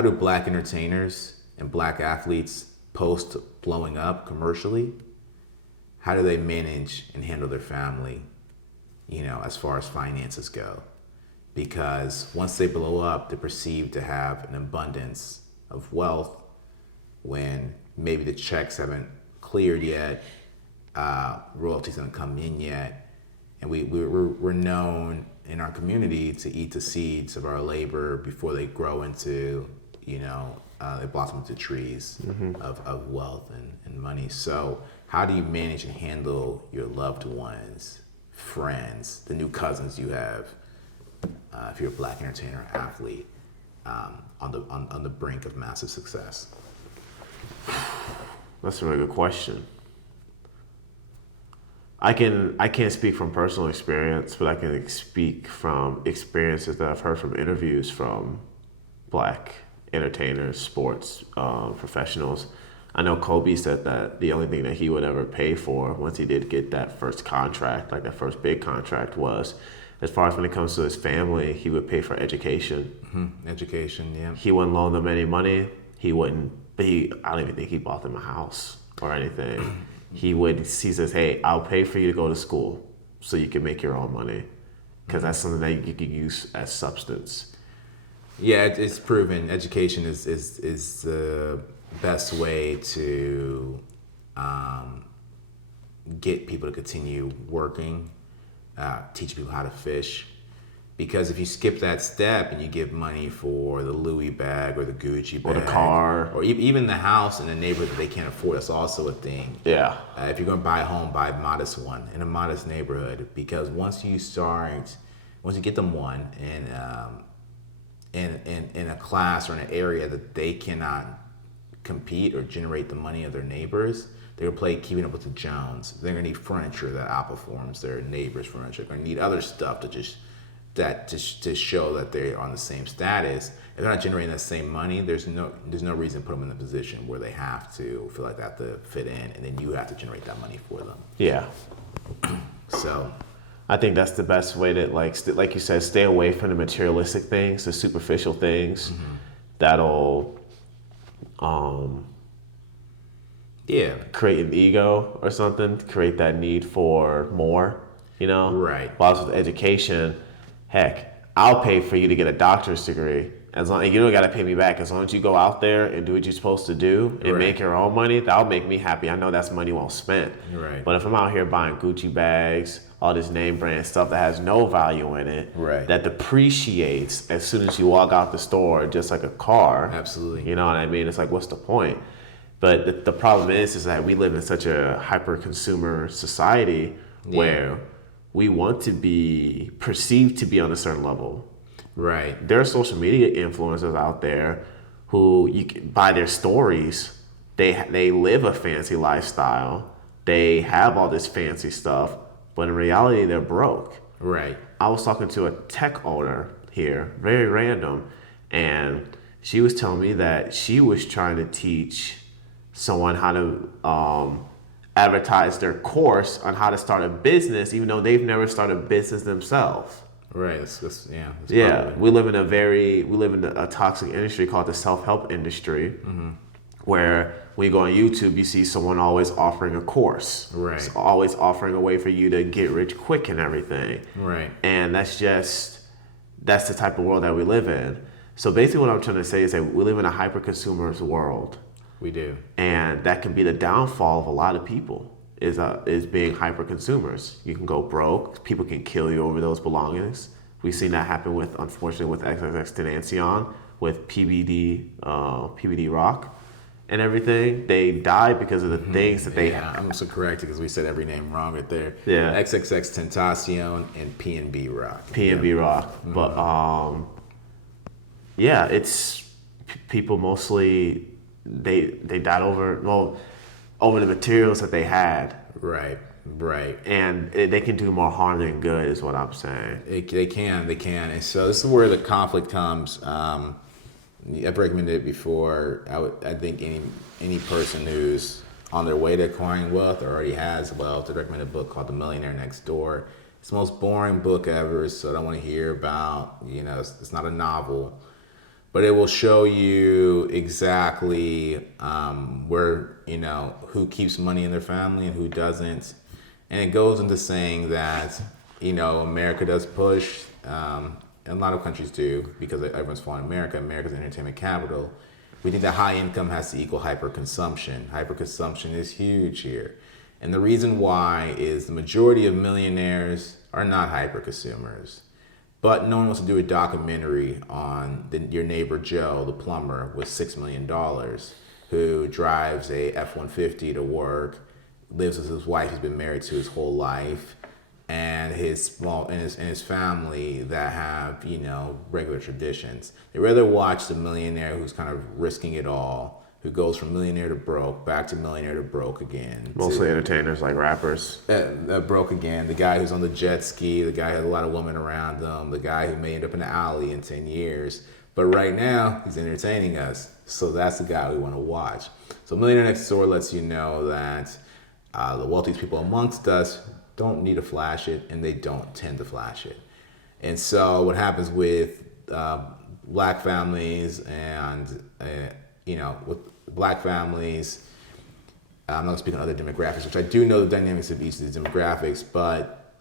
How do black entertainers and black athletes post blowing up commercially? How do they manage and handle their family, as far as finances go? Because once they blow up, they're perceived to have an abundance of wealth when maybe the checks haven't cleared yet, royalties haven't come in yet, and we're known in our community to eat the seeds of our labor before they grow into, they blossom into trees of wealth and money. So how do you manage and handle your loved ones, friends, the new cousins you have, if you're a black entertainer or athlete, on the brink of massive success? That's a really good question. I can't speak from personal experience, but I can speak from experiences that I've heard from interviews from black entertainers, sports professionals. I know Kobe said that the only thing that he would ever pay for once he did get that first contract, like that first big contract, was, as far as when it comes to his family, he would pay for education. Education, yeah. He wouldn't loan them any money. He wouldn't. But I don't even think he bought them a house or anything. He says, hey, I'll pay for you to go to school so you can make your own money, because that's something that you can use as substance. Yeah, it's proven. Education is the best way to get people to continue working, teach people how to fish. Because if you skip that step and you give money for the Louis bag or the Gucci bag, or the car, or even the house in a neighborhood that they can't afford, that's also a thing. Yeah. If you're going to buy a home, buy a modest one in a modest neighborhood. Because once you get them one in a class or in an area that they cannot compete or generate the money of their neighbors, they're going to play keeping up with the Jones. They're going to need furniture that outperforms their neighbors' furniture. They're going to need other stuff to show that they're on the same status. If they're not generating that same money, there's no reason to put them in a position where they have to feel like they have to fit in, and then you have to generate that money for them. Yeah. So I think that's the best way to, like you said, stay away from the materialistic things, the superficial things that'll create an ego or something, create that need for more, Right. While it's with education, heck, I'll pay for you to get a doctor's degree. As long as you don't got to pay me back, as long as you go out there and do what you're supposed to do and make your own money, that'll make me happy. I know that's money well spent. Right. But if I'm out here buying Gucci bags, all this name brand stuff that has no value in it, that depreciates as soon as you walk out the store, just like a car. Absolutely. You know what I mean? It's like, what's the point? But the problem is that we live in such a hyper-consumer society where we want to be perceived to be on a certain level. Right. There are social media influencers out there who, you can, by their stories, they live a fancy lifestyle. They have all this fancy stuff, but in reality, they're broke. Right. I was talking to a tech owner here, very random, and she was telling me that she was trying to teach someone how to advertise their course on how to start a business, even though they've never started a business themselves. Right. We live in a toxic industry called the self-help industry, where when you go on YouTube, you see someone always offering a course, right? Always offering a way for you to get rich quick and everything, right? And that's the type of world that we live in. So basically, what I'm trying to say is that we live in a hyper-consumerist world. We do. And that can be the downfall of a lot of people, is being hyper-consumers. You can go broke. People can kill you over those belongings. We've seen that happen unfortunately, with XXXTentacion, with PBD Rock and everything. They died because of the things that they had. I'm so correct because we said every name wrong right there. Yeah. XXXTentacion and PNB Rock. PNB Rock. But, it's people mostly... They died over the materials that they had. Right. And they can do more harm than good, is what I'm saying. They can. And so this is where the conflict comes. I've recommended it before. I think any person who's on their way to acquiring wealth or already has wealth, I'd recommend a book called The Millionaire Next Door. It's the most boring book ever, so I don't want to hear about, it's not a novel. but it will show you exactly where, who keeps money in their family and who doesn't. And it goes into saying that, America does push, and a lot of countries do, because everyone's following America. America's entertainment capital. We think that high income has to equal hyperconsumption. Hyperconsumption is huge here. And the reason why is the majority of millionaires are not hyper consumers. But no one wants to do a documentary on your neighbor Joe, the plumber, with $6 million, who drives a F-150 to work, lives with his wife he's been married to his whole life, and his family that have, regular traditions. They rather watch the millionaire who's kind of risking it all, who goes from millionaire to broke, back to millionaire to broke again. Mostly entertainers like rappers. Broke again. The guy who's on the jet ski, the guy who has a lot of women around him, the guy who may end up in the alley in 10 years. But right now, he's entertaining us. So that's the guy we want to watch. So Millionaire Next Door lets you know that the wealthiest people amongst us don't need to flash it, and they don't tend to flash it. And so what happens with black families and, with black families, I'm not speaking on other demographics, which I do know the dynamics of each of these demographics, but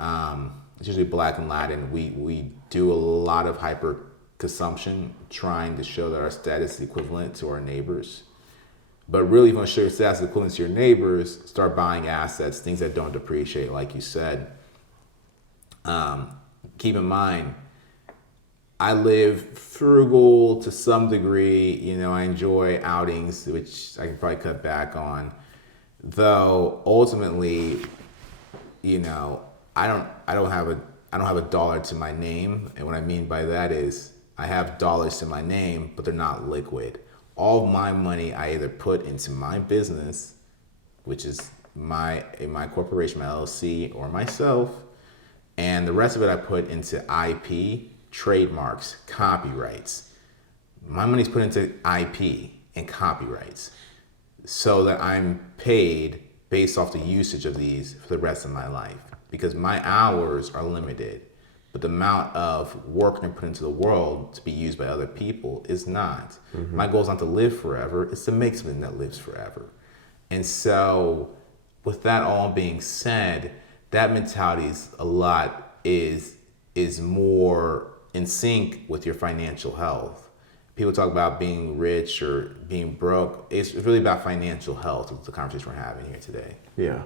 it's usually black and Latin. We do a lot of hyper consumption, trying to show that our status is equivalent to our neighbors. But really, if you want to show your status is equivalent to your neighbors, start buying assets, things that don't depreciate, like you said. Keep in mind, I live frugal to some degree. I enjoy outings, which I can probably cut back on. Though ultimately, I don't have a dollar to my name, and what I mean by that is I have dollars to my name, but they're not liquid. All of my money I either put into my business, which is my corporation, my LLC, or myself, and the rest of it I put into IP, trademarks, copyrights. My money's put into IP and copyrights so that I'm paid based off the usage of these for the rest of my life, because my hours are limited, but the amount of work I put into the world to be used by other people is not. Mm-hmm. My goal is not to live forever, it's to make something that lives forever. And so with that all being said, that mentality is more in sync with your financial health. People talk about being rich or being broke. It's really about financial health. It's the conversation we're having here today. Yeah,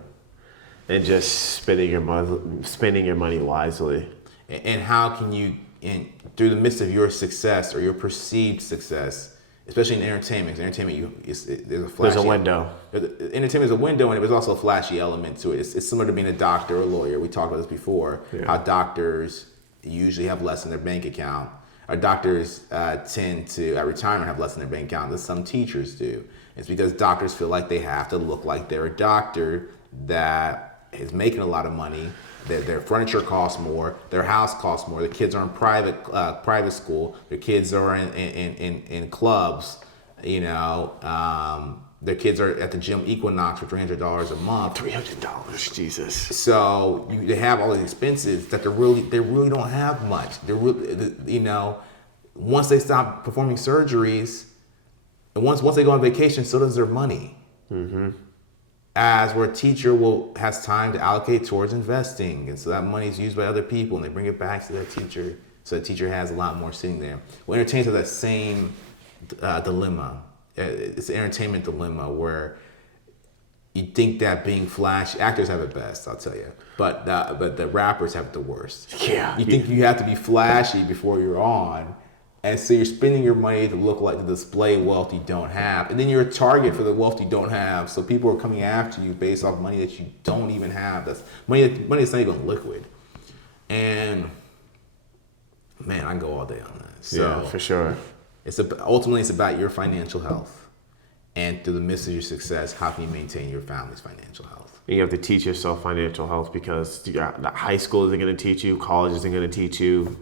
and just spending your money wisely. And how can you, through the midst of your success or your perceived success, especially in entertainment, there's a flashy. There's a window. Entertainment is a window, and there's also a flashy element to it. It's similar to being a doctor or a lawyer. We talked about this before. Yeah. How doctors usually have less in their bank account. Our doctors tend to, at retirement, have less in their bank account than some teachers do. It's because doctors feel like they have to look like they're a doctor that is making a lot of money. Their furniture costs more. Their house costs more. Their kids are in private school. Their kids are in clubs. Their kids are at the gym Equinox for $300 a month. $300, Jesus. So they have all these expenses that they really don't have much. They're really, once they stop performing surgeries, and once they go on vacation, so does their money. Mm-hmm. As where a teacher has time to allocate towards investing, and so that money is used by other people, and they bring it back to that teacher, so the teacher has a lot more sitting there. Well, entertainers have that same dilemma. It's an entertainment dilemma where you think that being flashy, actors have it best, I'll tell you, but the rappers have it the worst. Yeah, you think you have to be flashy before you're on. And so you're spending your money to display wealth you don't have. And then you're a target for the wealth you don't have. So people are coming after you based off money that you don't even have. That's money that's not even liquid. And man, I can go all day on that. So yeah, for sure. Ultimately, it's about your financial health. And through the midst of your success, how can you maintain your family's financial health? You have to teach yourself financial health, because the high school isn't going to teach you, college isn't going to teach you.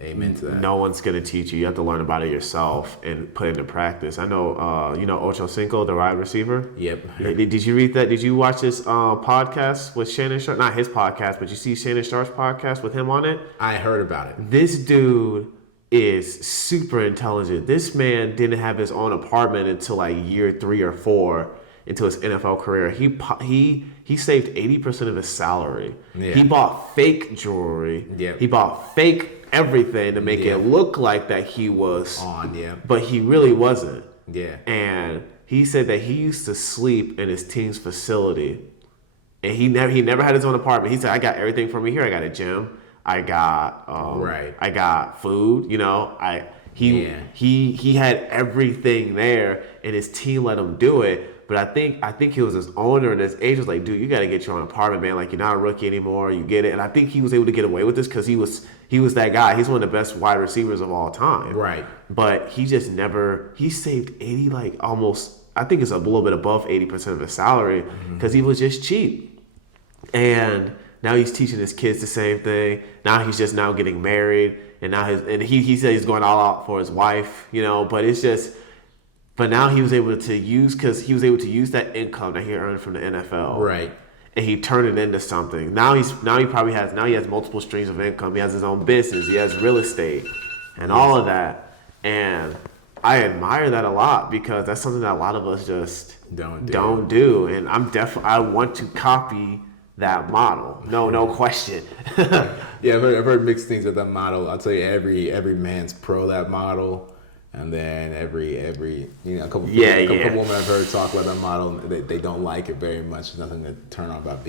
Amen to that. No one's going to teach you. You have to learn about it yourself and put it into practice. I know, Ocho Cinco, the wide receiver? Yep. Did you read that? Did you watch this podcast with Shannon Sharp? Not his podcast, but you see Shannon Sharp's podcast with him on it? I heard about it. This dude is super intelligent. This man didn't have his own apartment until like year 3 or 4 into his NFL career. He saved 80% of his salary. Yeah. He bought fake jewelry. Yep. He bought fake everything to make it look like that he was on, but he really wasn't. Yeah. And he said that he used to sleep in his team's facility, and he never had his own apartment. He said, "I got everything for me here. I got a gym. I got I got food. You know, he had everything there, and his team let him do it." But I think he was his owner, and his agent was like, "Dude, you got to get your own apartment, man. Like, you're not a rookie anymore. You get it." And I think he was able to get away with this because he was that guy. He's one of the best wide receivers of all time. Right. But he just never. He saved 80, like almost. I think it's a little bit above 80% of his salary because he was just cheap. And now he's teaching his kids the same thing. Now he's just now getting married, and now he said he's going all out for his wife. You know, but it's just. But now he was able to use that income that he earned from the NFL, Right. and he turned it into something. Now he has multiple streams of income. He has his own business. He has real estate, and all of that. And I admire that a lot because that's something that a lot of us just don't do. And I want to copy that model. No question. Yeah, I've heard mixed things with that model. I'll tell you, every man's pro that model. And then every a couple women I've heard talk about that model, they don't like it very much. There's nothing to turn on about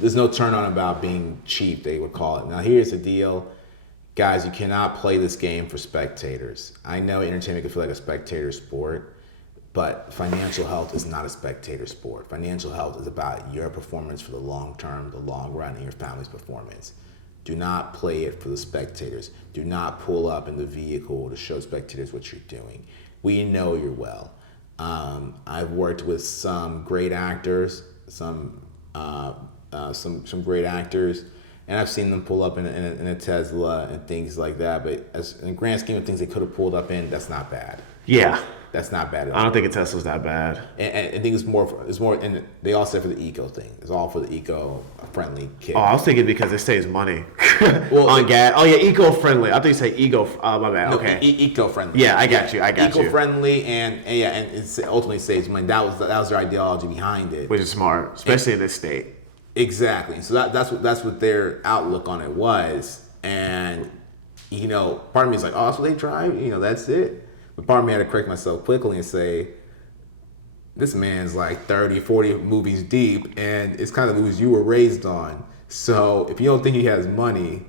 there's no turn on about being cheap, they would call it. Now here's the deal, guys, you cannot play this game for spectators. I know entertainment can feel like a spectator sport, but financial health is not a spectator sport. Financial health is about your performance for the long term, the long run, and your family's performance. Do not play it for the spectators. Do not pull up in the vehicle to show spectators what you're doing. We know you're well. I've worked with some great actors, some great actors, and I've seen them pull up in a Tesla and things like that. But in the grand scheme of things, they could have pulled up in. That's not bad. Yeah. That's not bad at all. I don't think a Tesla's that bad. And I think it's more, and they all said for the eco thing. It's all for the eco-friendly kid. Oh, I was thinking because it saves money on gas. Oh yeah, eco-friendly. I thought you say ego. My bad. No, okay. Eco-friendly. Yeah, I got you. Eco-friendly and it ultimately saves money. That was their ideology behind it. Which is smart, especially in this state. Exactly. So that's what their outlook on it was. And part of me is like, oh, that's what they drive. That's it. But part of me had to correct myself quickly and say, this man's like 30, 40 movies deep, and it's kind of the movies you were raised on. So if you don't think he has money,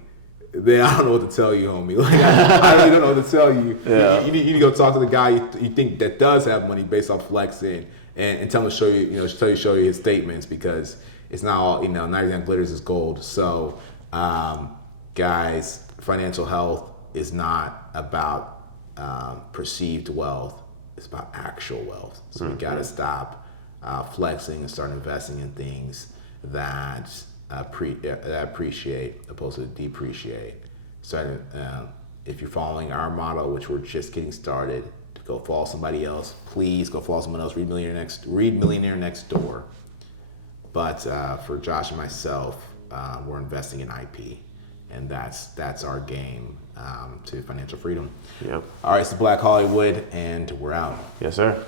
then I don't know what to tell you, homie. Like, I really don't know what to tell you. Yeah. You need to go talk to the guy you think that does have money based off flexing, and tell him to show you his statements, because it's not all, not everything that glitters is gold. So, guys, financial health is not about perceived wealth. It's about actual wealth. So we got to stop flexing and start investing in things that appreciate opposed to depreciate. So if you're following our model, which we're just getting started, to go follow somebody else, please go follow someone else. Read Millionaire Next Door. But for Josh and myself, we're investing in IP, and that's our game to financial freedom. Yep. All right, it's the Black Hollywood, and we're out. Yes, sir.